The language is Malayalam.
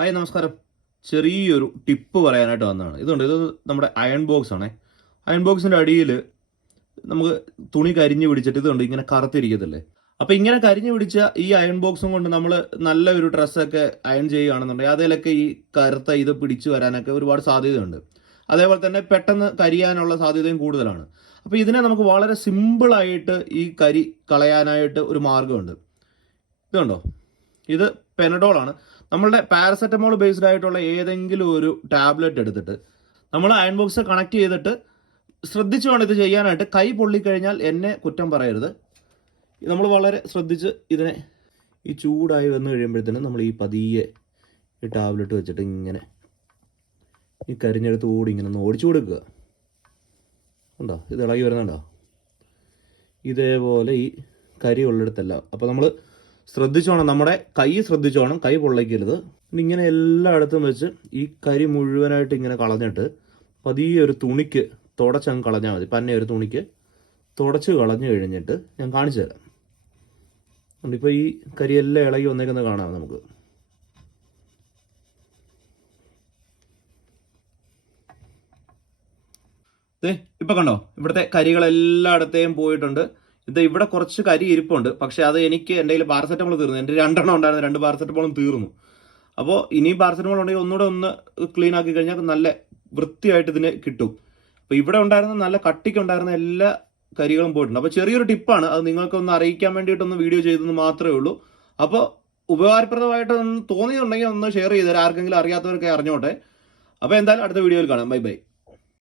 ഹായ് നമസ്കാരം. ചെറിയൊരു ടിപ്പ് പറയാനായിട്ട് വന്നതാണ്. ഇതുണ്ട് ഇത് നമ്മുടെ അയൺ ബോക്സ് ആണേ. അയൺ ബോക്സിന്റെ അടിയിൽ നമുക്ക് തുണി കരിഞ്ഞു പിടിച്ചിട്ട് ഇതുണ്ട് ഇങ്ങനെ കറുത്തിരിക്കത്തില്ലേ? അപ്പോൾ ഇങ്ങനെ കരിഞ്ഞു പിടിച്ച ഈ അയൺ ബോക്സും കൊണ്ട് നമ്മൾ നല്ല ഒരു ഡ്രസ്സൊക്കെ അയൺ ചെയ്യുകയാണെന്നുണ്ടെങ്കിൽ അതിലൊക്കെ ഈ കറുത്ത ഇത് പിടിച്ചു വരാനൊക്കെ ഒരുപാട് സാധ്യതയുണ്ട്. അതേപോലെ തന്നെ പെട്ടെന്ന് കരിയാനുള്ള സാധ്യതയും കൂടുതലാണ്. അപ്പോൾ ഇതിനെ നമുക്ക് വളരെ സിമ്പിളായിട്ട് ഈ കരി കളയാനായിട്ട് ഒരു മാർഗമുണ്ട്. ഇതുണ്ടോ? ഇത് പെനഡോളാണ്. നമ്മളുടെ പാരസെറ്റമോൾ ബേസ്ഡ് ആയിട്ടുള്ള ഏതെങ്കിലും ഒരു ടാബ്ലറ്റ് എടുത്തിട്ട് നമ്മൾ അയൺ ബോക്സ് കണക്ട് ചെയ്തിട്ട് ശ്രദ്ധിച്ചു വേണം ഇത് ചെയ്യാനായിട്ട്. കൈ പൊള്ളിക്കഴിഞ്ഞാൽ എന്നെ കുറ്റം പറയരുത്. നമ്മൾ വളരെ ശ്രദ്ധിച്ച് ഇതിനെ ഈ ചൂടായി വന്നു കഴിയുമ്പോഴത്തേനും നമ്മൾ ഈ പതിയെ ഈ ടാബ്ലറ്റ് വെച്ചിട്ട് ഇങ്ങനെ ഈ കരിഞ്ഞെടുത്ത് ഓടി ഇങ്ങനെ ഒന്ന് ഓടിച്ചു കൊടുക്കുക. ഉണ്ടോ? ഇത് ഇളകി വരുന്നുണ്ടോ? ഇതേപോലെ ഈ കരി ഉള്ളിടത്തല്ല. അപ്പോൾ നമ്മൾ ശ്രദ്ധിച്ചോണം നമ്മുടെ കൈ ശ്രദ്ധിച്ചോണം കൈ പൊള്ളയ്ക്കരുത്. ഇങ്ങനെ എല്ലായിടത്തും വെച്ച് ഈ കരി മുഴുവനായിട്ട് ഇങ്ങനെ കളഞ്ഞിട്ട് പതിയെ ഒരു തുണിക്ക് തുടച്ചങ്ങ് കളഞ്ഞാൽ മതി. പന്നെ ഒരു തുണിക്ക് തുടച്ച് കളഞ്ഞു കഴിഞ്ഞിട്ട് ഞാൻ കാണിച്ചു തരാം. ഇപ്പോൾ ഈ കരിയെല്ലാം ഇളകി വന്നേക്കുന്നത് കാണാം നമുക്ക്. ഇപ്പൊ കണ്ടോ? ഇവിടുത്തെ കരികൾ എല്ലായിടത്തെയും പോയിട്ടുണ്ട്. ഇത് ഇവിടെ കുറച്ച് കരി ഇരിപ്പുണ്ട്. പക്ഷെ അത് എനിക്ക് എന്റെ കയ്യിൽ പാരസെറ്റമോൾ തീർന്നു. എന്റെ രണ്ടെണ്ണം ഉണ്ടായിരുന്നു. രണ്ട് പാരസെറ്റമോളും തീർന്നു. അപ്പോൾ ഇനിയും പാരസെറ്റമോൾ ഉണ്ടെങ്കിൽ ഒന്നുകൂടെ ഒന്ന് ക്ലീൻ ആക്കി കഴിഞ്ഞാൽ നല്ല വൃത്തിയായിട്ട് ഇതിന് കിട്ടും. അപ്പോൾ ഇവിടെ ഉണ്ടായിരുന്ന നല്ല കട്ടിക്ക് ഉണ്ടായിരുന്ന എല്ലാ കരികളും പോയിട്ടുണ്ട്. അപ്പോൾ ചെറിയൊരു ടിപ്പാണ്. അത് നിങ്ങൾക്കൊന്ന് അറിയിക്കാൻ വേണ്ടിയിട്ടൊന്ന് വീഡിയോ ചെയ്തെന്ന് മാത്രമേ ഉള്ളൂ. അപ്പോൾ ഉപകാരപ്രദമായിട്ട് തോന്നിയിട്ടുണ്ടെങ്കിൽ ഒന്ന് ഷെയർ ചെയ്തേരാം ആർക്കെങ്കിലും അറിയാത്തവരൊക്കെ അറിഞ്ഞോട്ടെ. അപ്പോൾ എന്തായാലും അടുത്ത വീഡിയോയിൽ കാണാം. Bye bye.